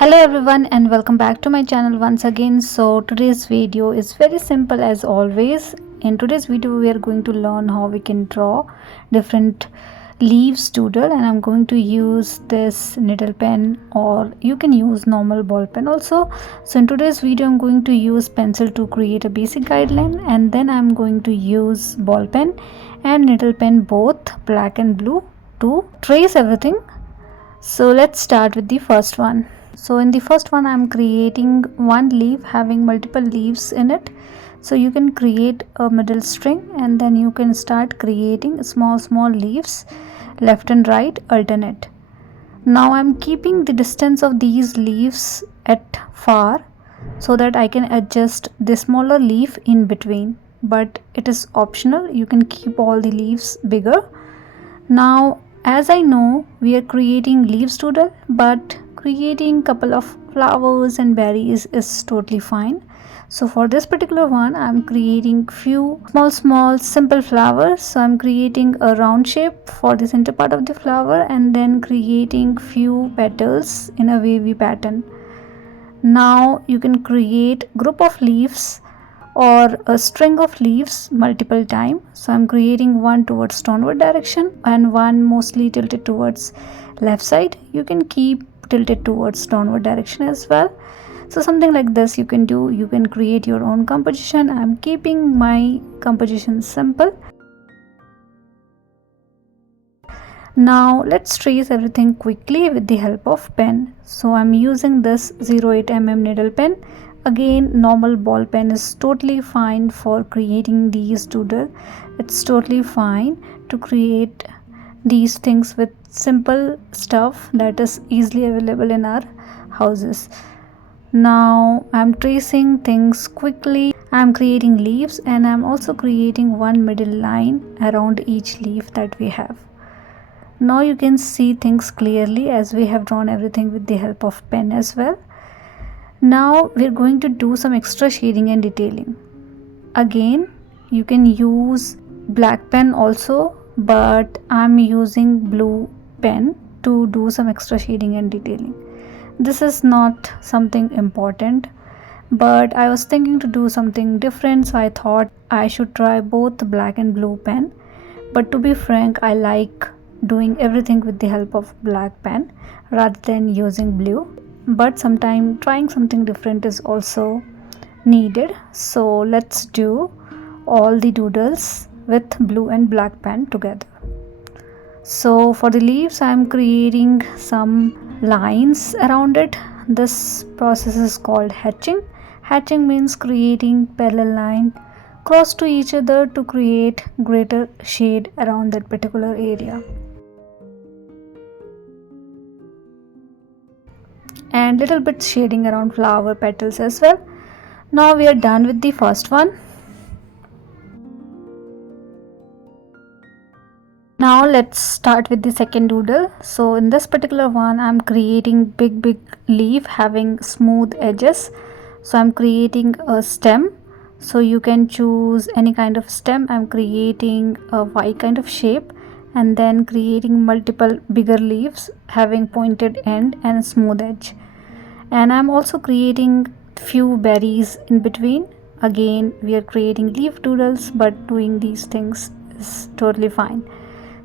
Hello everyone and welcome back to my channel once again. So today's video is very simple as always. In today's video we are going to learn how we can draw different leaves doodle, and I'm going to use this needle pen, or you can use normal ball pen also. So in today's video I'm going to use pencil to create a basic guideline, and then I'm going to use ball pen and needle pen, both black and blue, to trace everything. So let's start with the first one. So in the first one I'm creating one leaf having multiple leaves in it. So you can create a middle string and then you can start creating small leaves left and right alternate. Now I'm keeping the distance of these leaves at far so that I can adjust the smaller leaf in between, but it is optional. You can keep all the leaves bigger. Now as I know we are creating leaves doodle, but creating couple of flowers and berries is totally fine. So for this particular one I'm creating few small simple flowers. So I'm creating a round shape for the center part of the flower and then creating few petals in a wavy pattern. Now you can create group of leaves or a string of leaves multiple times. So I'm creating one towards downward direction and one mostly tilted towards left side. You can keep tilted towards downward direction as well. So something like this you can do. You can create your own composition. I'm keeping my composition simple. Now let's trace everything quickly with the help of pen. So I'm using this 08 mm needle pen. Again, normal ball pen is totally fine for creating these doodle. It's totally fine to create these things with simple stuff that is easily available in our houses. Now I'm tracing things quickly. I'm creating leaves and I'm also creating one middle line around each leaf that we have. Now you can see things clearly as we have drawn everything with the help of pen as well. Now we're going to do some extra shading and detailing. Again, you can use black pen also, but I'm using blue pen to do some extra shading and detailing. This is not something important, but I was thinking to do something different, so I thought I should try both black and blue pen. But to be frank, I like doing everything with the help of black pen rather than using blue. But sometimes trying something different is also needed. So let's do all the doodles with blue and black pen together. So for the leaves I'm creating some lines around it. This process is called hatching. Hatching means creating parallel line cross to each other to create greater shade around that particular area. And little bit shading around flower petals as well. Now we are done with the first one. Now let's start with the second doodle. So in this particular one I'm creating big leaf having smooth edges. So I'm creating a stem. So you can choose any kind of stem. I'm creating a Y kind of shape and then creating multiple bigger leaves having pointed end and smooth edge. And I'm also creating few berries in between. Again, we are creating leaf doodles, but doing these things is totally fine.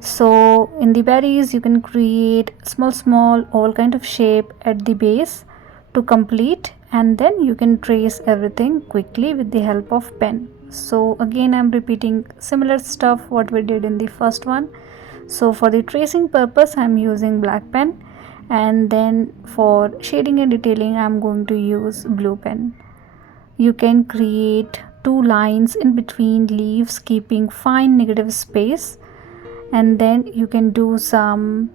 So in the berries you can create small all kind of shape at the base to complete, and then you can trace everything quickly with the help of pen. So again I'm repeating similar stuff what we did in the first one. So for the tracing purpose I'm using black pen, and then for shading and detailing I'm going to use blue pen. You can create two lines in between leaves keeping fine negative space, and then you can do some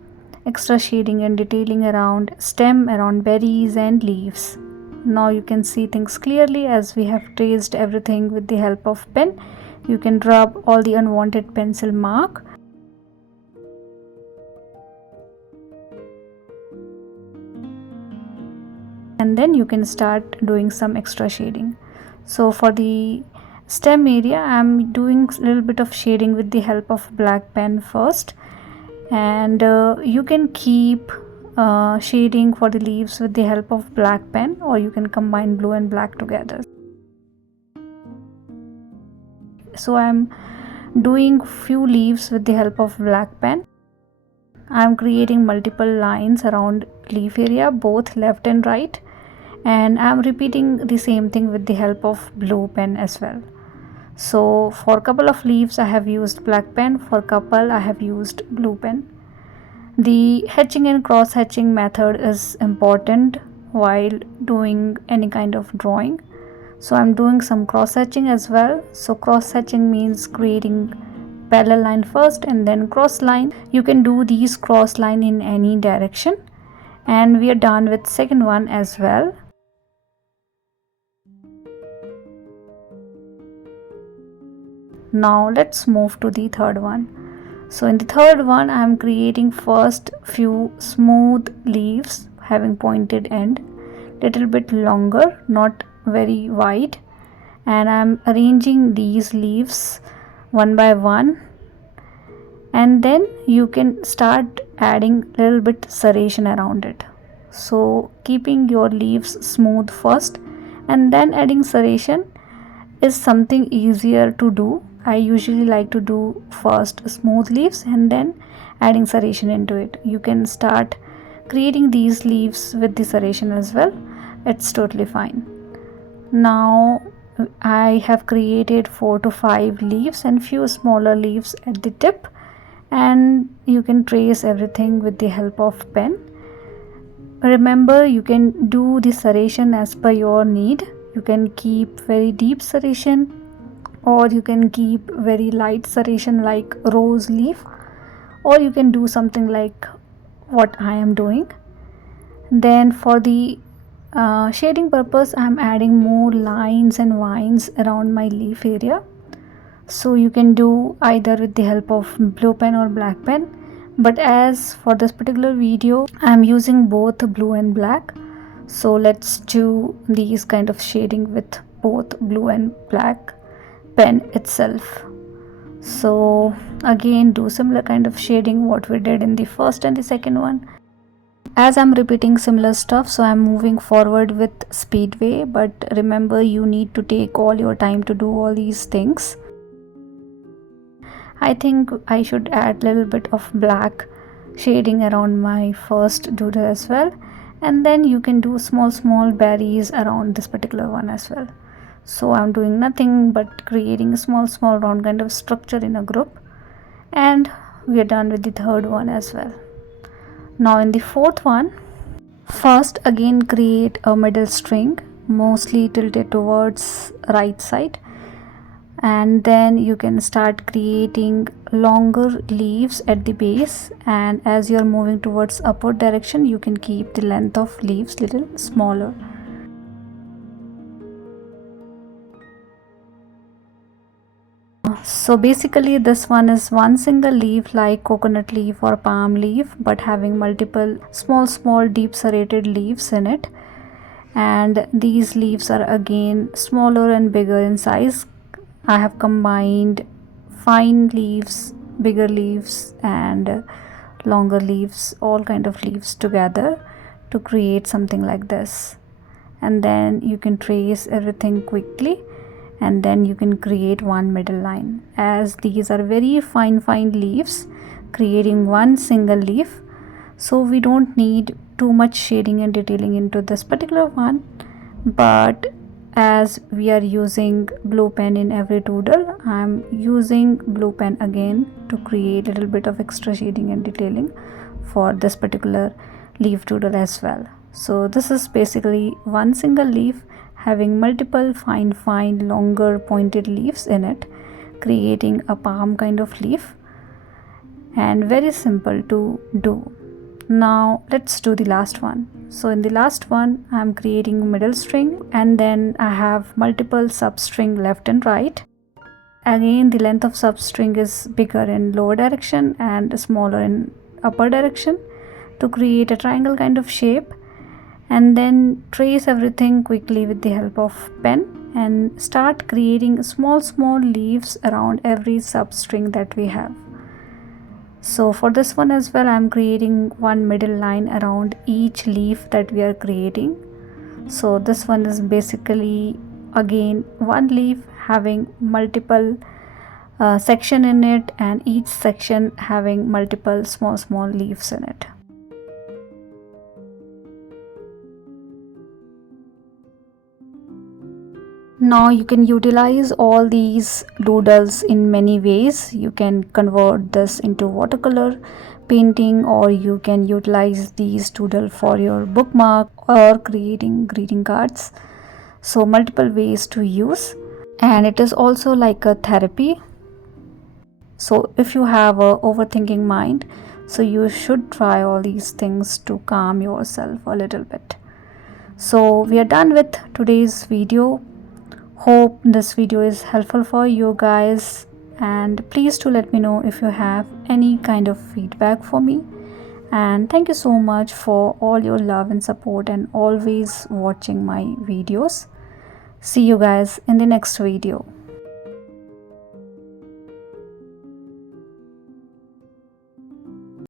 extra shading and detailing around stem, around berries and leaves. Now you can see things clearly as we have traced everything with the help of pen. You can rub all the unwanted pencil mark. And then you can start doing some extra shading. So for the stem area I'm doing a little bit of shading with the help of black pen first, and you can keep shading for the leaves with the help of black pen, or you can combine blue and black together. So I'm doing few leaves with the help of black pen. I'm creating multiple lines around leaf area, both left and right, and I'm repeating the same thing with the help of blue pen as well. So for a couple of leaves I have used black pen, for a couple I have used blue pen. The hatching and cross hatching method is important while doing any kind of drawing. So I'm doing some cross hatching as well. So cross hatching means creating parallel line first and then cross line. You can do these cross line in any direction, and we are done with second one as well. Now let's move to the third one. So in the third one I am creating first few smooth leaves having pointed end, little bit longer, not very wide, and I am arranging these leaves one by one, and then you can start adding little bit serration around it. So keeping your leaves smooth first and then adding serration is something easier to do. I usually like to do first smooth leaves and then adding serration into it. You can start creating these leaves with the serration as well. It's totally fine. Now I have created 4 to 5 leaves and few smaller leaves at the tip, and you can trace everything with the help of pen. Remember, you can do the serration as per your need. You can keep very deep serration, or you can keep very light serration like rose leaf, or you can do something like what I am doing. Then for the shading purpose I am adding more lines and vines around my leaf area. So you can do either with the help of blue pen or black pen, but as for this particular video I am using both blue and black. So let's do these kind of shading with both blue and black pen itself. So again do similar kind of shading what we did in the first and the second one. As I'm repeating similar stuff, so I'm moving forward with speedway, but remember you need to take all your time to do all these things. I think I should add little bit of black shading around my first doodle as well, and then you can do small berries around this particular one as well. So I'm doing nothing but creating a small round kind of structure in a group, and we are done with the third one as well. Now in the fourth one, first again create a middle string, mostly tilted towards right side, and then you can start creating longer leaves at the base, and as you're moving towards upward direction you can keep the length of leaves little smaller. So basically this one is one single leaf like coconut leaf or palm leaf, but having multiple small deep serrated leaves in it, and these leaves are again smaller and bigger in size. I have combined fine leaves, bigger leaves and longer leaves, all kind of leaves together to create something like this. And then you can trace everything quickly, and then you can create one middle line. As these are very fine leaves creating one single leaf, so we don't need too much shading and detailing into this particular one, but as we are using blue pen in every doodle, I am using blue pen again to create a little bit of extra shading and detailing for this particular leaf doodle as well. So this is basically one single leaf having multiple fine longer pointed leaves in it, creating a palm kind of leaf, and very simple to do. Now let's do the last one. So in the last one I am creating middle string, and then I have multiple substring left and right. Again the length of substring is bigger in lower direction and smaller in upper direction to create a triangle kind of shape, and then trace everything quickly with the help of pen and start creating small leaves around every substring that we have. So for this one as well, I'm creating one middle line around each leaf that we are creating. So this one is basically again one leaf having multiple section in it, and each section having multiple small leaves in it. Now you can utilize all these doodles in many ways. You can convert this into watercolor painting, or you can utilize these doodle for your bookmark or creating greeting cards. So multiple ways to use, and it is also like a therapy. So if you have a overthinking mind, so you should try all these things to calm yourself a little bit. So we are done with today's video. Hope this video is helpful for you guys, and please do let me know if you have any kind of feedback for me. And thank you so much for all your love and support and always watching my videos. See you guys in the next video.